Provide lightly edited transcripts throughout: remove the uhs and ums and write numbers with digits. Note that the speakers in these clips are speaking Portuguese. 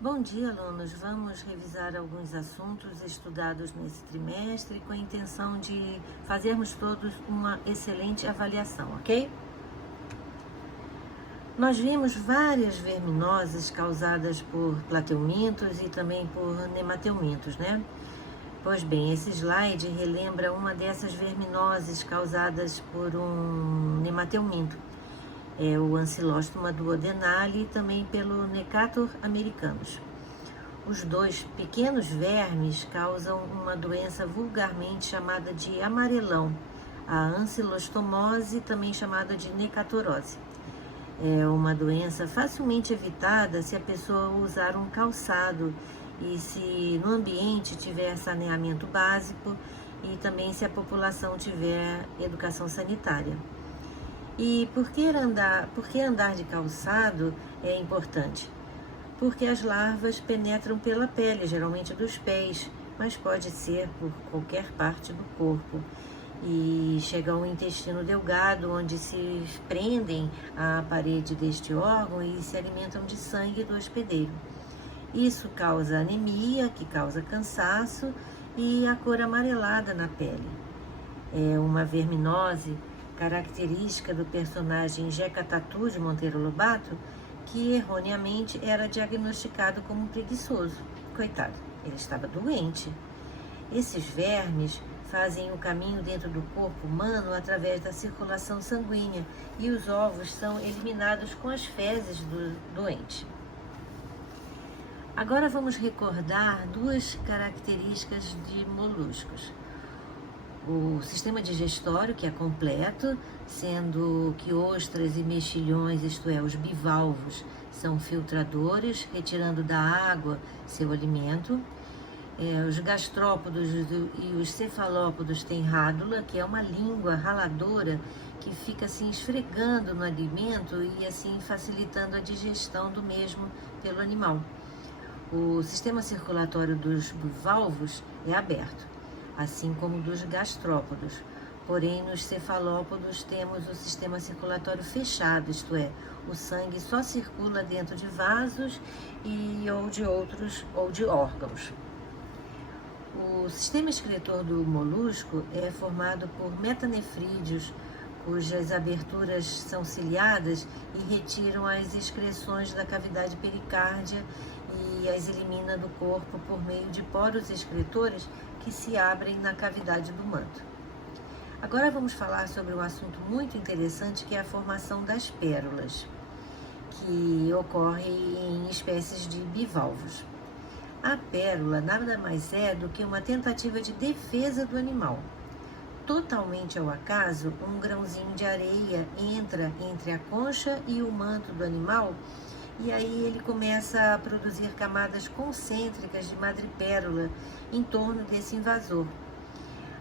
Bom dia, alunos. Vamos revisar alguns assuntos estudados nesse trimestre com a intenção de fazermos todos uma excelente avaliação, ok? Nós vimos várias verminoses causadas por plateumintos e também por nemateumintos, né? Pois bem, esse slide relembra uma dessas verminoses causadas por um nemateuminto. É o Ancylostoma duodenale e também pelo Necator americanus. Os dois pequenos vermes causam uma doença vulgarmente chamada de amarelão, a ancilostomose, também chamada de necatorose. É uma doença facilmente evitada se a pessoa usar um calçado e se no ambiente tiver saneamento básico e também se a população tiver educação sanitária. E por que andar de calçado é importante? Porque as larvas penetram pela pele, geralmente dos pés, mas pode ser por qualquer parte do corpo. E chega ao intestino delgado, onde se prendem à parede deste órgão e se alimentam de sangue do hospedeiro. Isso causa anemia, que causa cansaço, e a cor amarelada na pele. É uma verminose característica do personagem Jeca Tatu de Monteiro Lobato, que erroneamente era diagnosticado como preguiçoso. Coitado, ele estava doente. Esses vermes fazem o caminho dentro do corpo humano através da circulação sanguínea e os ovos são eliminados com as fezes do doente. Agora vamos recordar duas características de moluscos. O sistema digestório, que é completo, sendo que ostras e mexilhões, isto é, os bivalvos, são filtradores, retirando da água seu alimento. Os gastrópodos e os cefalópodos têm rádula, que é uma língua raladora que fica assim esfregando no alimento e assim facilitando a digestão do mesmo pelo animal. O sistema circulatório dos bivalvos é aberto, assim como dos gastrópodos. Porém, nos cefalópodos temos o sistema circulatório fechado, isto é, o sangue só circula dentro de vasos ou de órgãos. O sistema excretor do molusco é formado por metanefrídeos, cujas aberturas são ciliadas e retiram as excreções da cavidade pericárdia e as elimina do corpo por meio de poros excretores que se abrem na cavidade do manto. Agora vamos falar sobre um assunto muito interessante, que é a formação das pérolas, que ocorre em espécies de bivalvos. A pérola nada mais é do que uma tentativa de defesa do animal. Totalmente ao acaso, um grãozinho de areia entra entre a concha e o manto do animal e aí ele começa a produzir camadas concêntricas de madrepérola em torno desse invasor.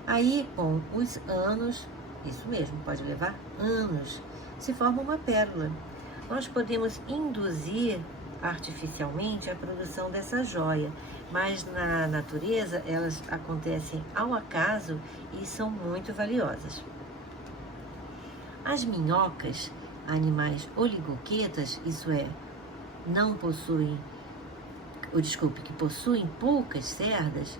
Aí, com os anos, isso mesmo, pode levar anos, se forma uma pérola. Nós podemos induzir artificialmente a produção dessa joia, mas na natureza elas acontecem ao acaso e são muito valiosas. As minhocas, animais oligoquetas, isso é, que possuem poucas cerdas,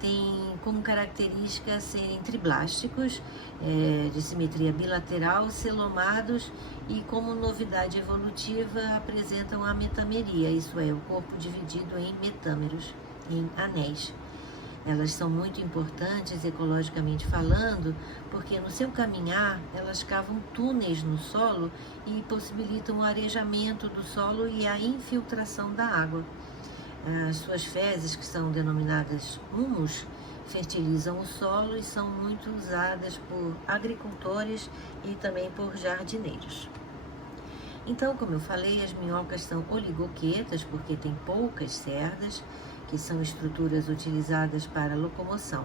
têm como característica serem triblásticos, de simetria bilateral, celomados e como novidade evolutiva apresentam a metameria, isso é, o corpo dividido em metâmeros, em anéis. Elas são muito importantes ecologicamente falando, porque no seu caminhar elas cavam túneis no solo e possibilitam o arejamento do solo e a infiltração da água. As suas fezes, que são denominadas humus, fertilizam o solo e são muito usadas por agricultores e também por jardineiros. Então, como eu falei, as minhocas são oligoquetas porque têm poucas cerdas, que são estruturas utilizadas para locomoção.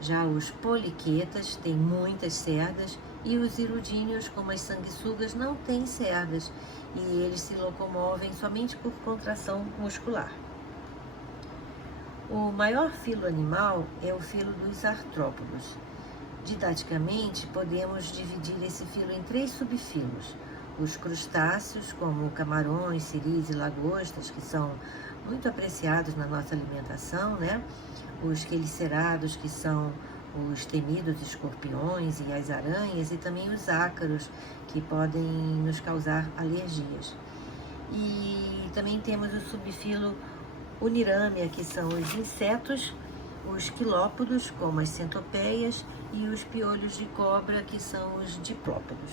Já os poliquetas têm muitas cerdas e os hirudíneos, como as sanguessugas, não têm cerdas e eles se locomovem somente por contração muscular. O maior filo animal é o filo dos artrópodos. Didaticamente, podemos dividir esse filo em 3 subfilos: Os crustáceos, como camarões, siris e lagostas, que são muito apreciados na nossa alimentação, né? Os quelicerados, que são os temidos escorpiões e as aranhas, e também os ácaros, que podem nos causar alergias. E também temos o subfilo Uniramia, que são os insetos, os quilópodos, como as centopeias, e os piolhos de cobra, que são os diplópodos.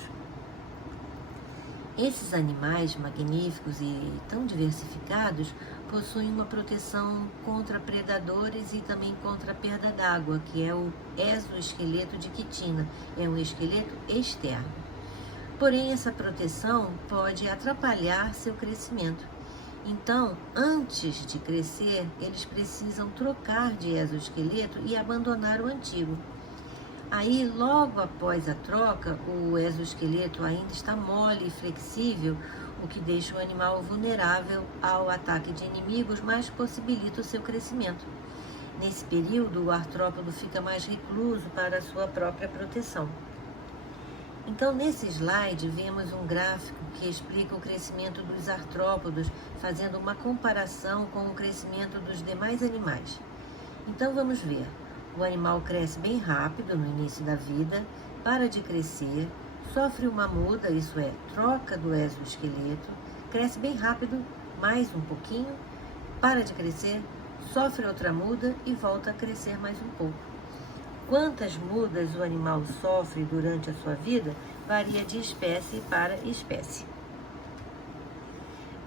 Esses animais magníficos e tão diversificados possuem uma proteção contra predadores e também contra a perda d'água, que é o exoesqueleto de quitina, é um esqueleto externo. Porém, essa proteção pode atrapalhar seu crescimento. Então, antes de crescer, eles precisam trocar de exoesqueleto e abandonar o antigo. Aí, logo após a troca, o exoesqueleto ainda está mole e flexível, o que deixa o animal vulnerável ao ataque de inimigos, mas possibilita o seu crescimento. Nesse período, o artrópodo fica mais recluso para a sua própria proteção. Então, nesse slide, vemos um gráfico que explica o crescimento dos artrópodos, fazendo uma comparação com o crescimento dos demais animais. Então, vamos ver. O animal cresce bem rápido no início da vida, para de crescer, sofre uma muda, isso é, troca do exoesqueleto, cresce bem rápido, mais um pouquinho, para de crescer, sofre outra muda e volta a crescer mais um pouco. Quantas mudas o animal sofre durante a sua vida varia de espécie para espécie.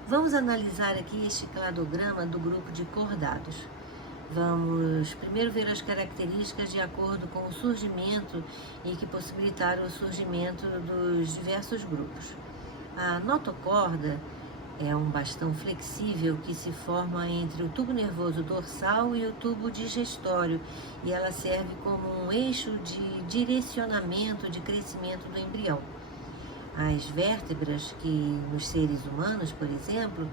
Vamos analisar aqui este cladograma do grupo de cordados. Vamos primeiro ver as características de acordo com o surgimento e que possibilitaram o surgimento dos diversos grupos. A notocorda é um bastão flexível que se forma entre o tubo nervoso dorsal e o tubo digestório, e ela serve como um eixo de direcionamento de crescimento do embrião. As vértebras, que nos seres humanos, por exemplo,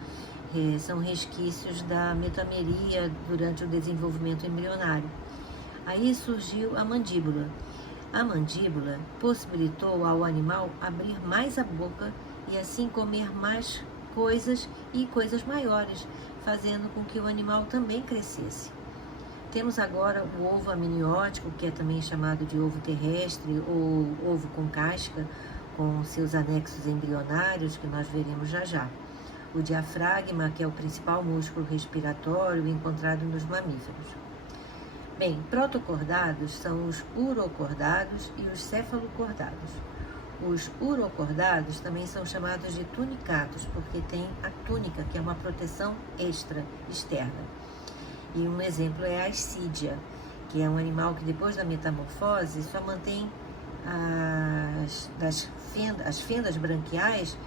são resquícios da metameria durante o desenvolvimento embrionário. Aí surgiu a mandíbula. A mandíbula possibilitou ao animal abrir mais a boca e assim comer mais coisas e coisas maiores, fazendo com que o animal também crescesse. Temos agora o ovo amniótico, que é também chamado de ovo terrestre ou ovo com casca, com seus anexos embrionários, que nós veremos já já. O diafragma, que é o principal músculo respiratório encontrado nos mamíferos. Bem, protocordados são os urocordados e os cefalocordados. Os urocordados também são chamados de tunicatos, porque tem a túnica, que é uma proteção externa. E um exemplo é a assídia, que é um animal que depois da metamorfose só mantém as fendas branquiais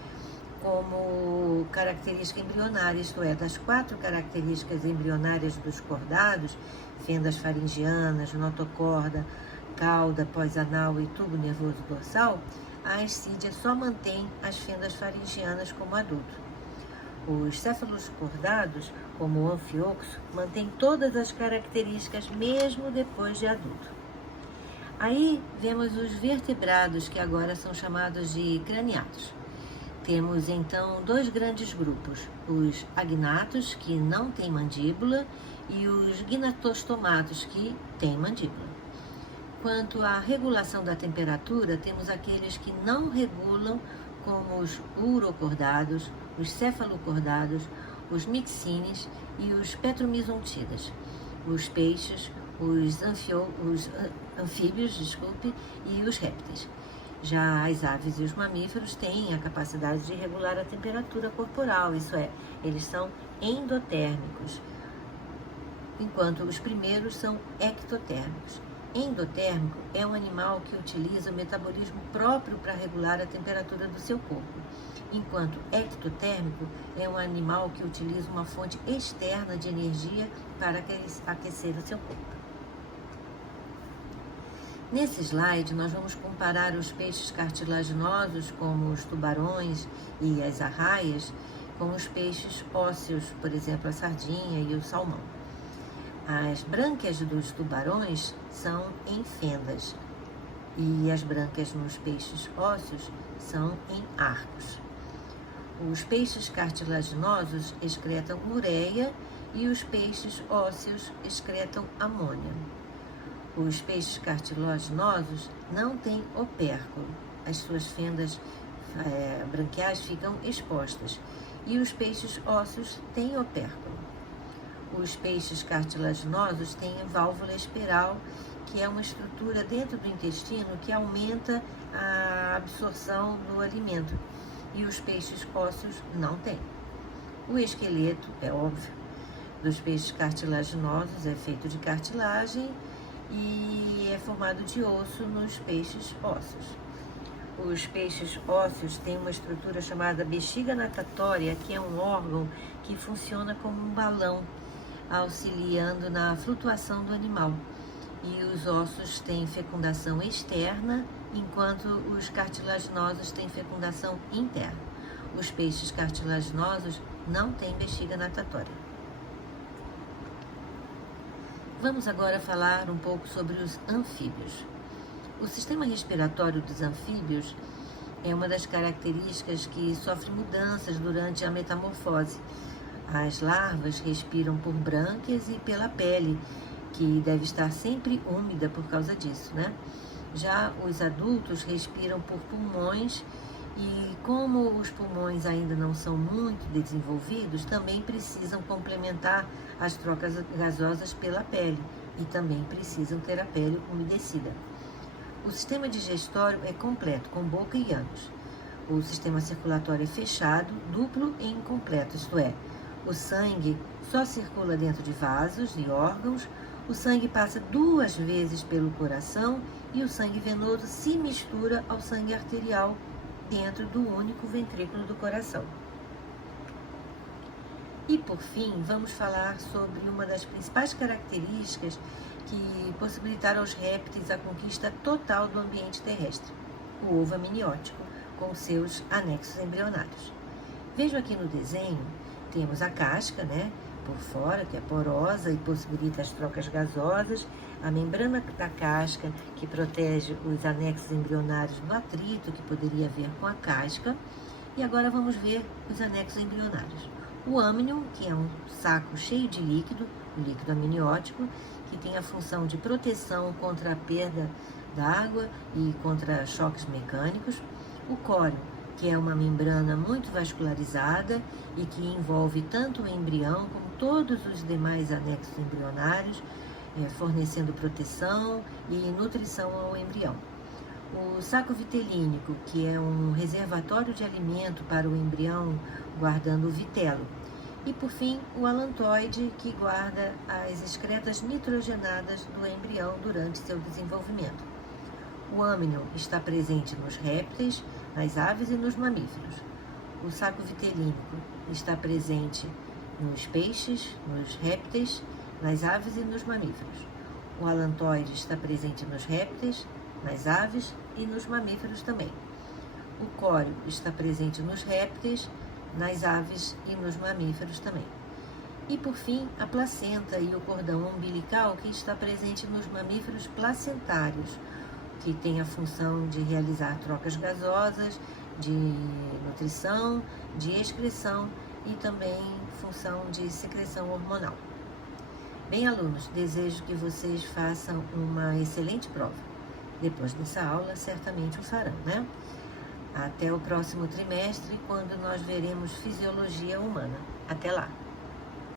como característica embrionária, isto é, das 4 características embrionárias dos cordados, fendas faringianas, notocorda, cauda, pós-anal e tubo nervoso dorsal, a assídia só mantém as fendas faringianas como adulto. Os céfalos cordados, como o anfioxo, mantém todas as características mesmo depois de adulto. Aí vemos os vertebrados, que agora são chamados de craniatos. Temos então 2 grandes grupos, os agnatos, que não têm mandíbula, e os gnatostomatos, que têm mandíbula. Quanto à regulação da temperatura, temos aqueles que não regulam, como os urocordados, os cefalocordados, os mixines e os petromizontidas, os peixes, os anfíbios, e os répteis. Já as aves e os mamíferos têm a capacidade de regular a temperatura corporal, isso é, eles são endotérmicos, enquanto os primeiros são ectotérmicos. Endotérmico é um animal que utiliza o metabolismo próprio para regular a temperatura do seu corpo, enquanto ectotérmico é um animal que utiliza uma fonte externa de energia para aquecer o seu corpo. Nesse slide, nós vamos comparar os peixes cartilaginosos, como os tubarões e as arraias, com os peixes ósseos, por exemplo, a sardinha e o salmão. As brânquias dos tubarões são em fendas e as brânquias nos peixes ósseos são em arcos. Os peixes cartilaginosos excretam ureia e os peixes ósseos excretam amônia. Os peixes cartilaginosos não têm opérculo, as suas fendas branquiais ficam expostas, e os peixes ósseos têm opérculo. Os peixes cartilaginosos têm válvula espiral, que é uma estrutura dentro do intestino que aumenta a absorção do alimento, e os peixes ósseos não têm. O esqueleto, é óbvio, dos peixes cartilaginosos é feito de cartilagem e é formado de osso nos peixes ósseos. Os peixes ósseos têm uma estrutura chamada bexiga natatória, que é um órgão que funciona como um balão, auxiliando na flutuação do animal. E os ossos têm fecundação externa, enquanto os cartilaginosos têm fecundação interna. Os peixes cartilaginosos não têm bexiga natatória. Vamos agora falar um pouco sobre os anfíbios. O sistema respiratório dos anfíbios é uma das características que sofre mudanças durante a metamorfose. As larvas respiram por brânquias e pela pele, que deve estar sempre úmida por causa disso, né? Já os adultos respiram por pulmões e, como os pulmões ainda não são muito desenvolvidos, também precisam complementar as trocas gasosas pela pele e também precisam ter a pele umedecida. O sistema digestório é completo, com boca e ânus. O sistema circulatório é fechado, duplo e incompleto, isto é, o sangue só circula dentro de vasos e órgãos, o sangue passa 2 vezes pelo coração e o sangue venoso se mistura ao sangue arterial dentro do único ventrículo do coração. E, por fim, vamos falar sobre uma das principais características que possibilitaram aos répteis a conquista total do ambiente terrestre, o ovo amniótico, com seus anexos embrionários. Vejo aqui no desenho, temos a casca, né, por fora, que é porosa e possibilita as trocas gasosas, a membrana da casca, que protege os anexos embrionários do atrito que poderia haver com a casca, e agora vamos ver os anexos embrionários. O âmnion, que é um saco cheio de líquido, o líquido amniótico, que tem a função de proteção contra a perda da água e contra choques mecânicos. O córeo, que é uma membrana muito vascularizada e que envolve tanto o embrião como todos os demais anexos embrionários, fornecendo proteção e nutrição ao embrião. O saco vitelínico, que é um reservatório de alimento para o embrião, guardando o vitelo. E, por fim, o alantoide, que guarda as excretas nitrogenadas do embrião durante seu desenvolvimento. O âmnion está presente nos répteis, nas aves e nos mamíferos. O saco vitelínico está presente nos peixes, nos répteis, nas aves e nos mamíferos. O alantoide está presente nos répteis, nas aves e nos mamíferos também. O córeo está presente nos répteis, nas aves e nos mamíferos também. E, por fim, a placenta e o cordão umbilical, que está presente nos mamíferos placentários, que tem a função de realizar trocas gasosas, de nutrição, de excreção e também função de secreção hormonal. Bem, alunos, desejo que vocês façam uma excelente prova. Depois dessa aula, certamente o farão, né? Até o próximo trimestre, quando nós veremos fisiologia humana. Até lá!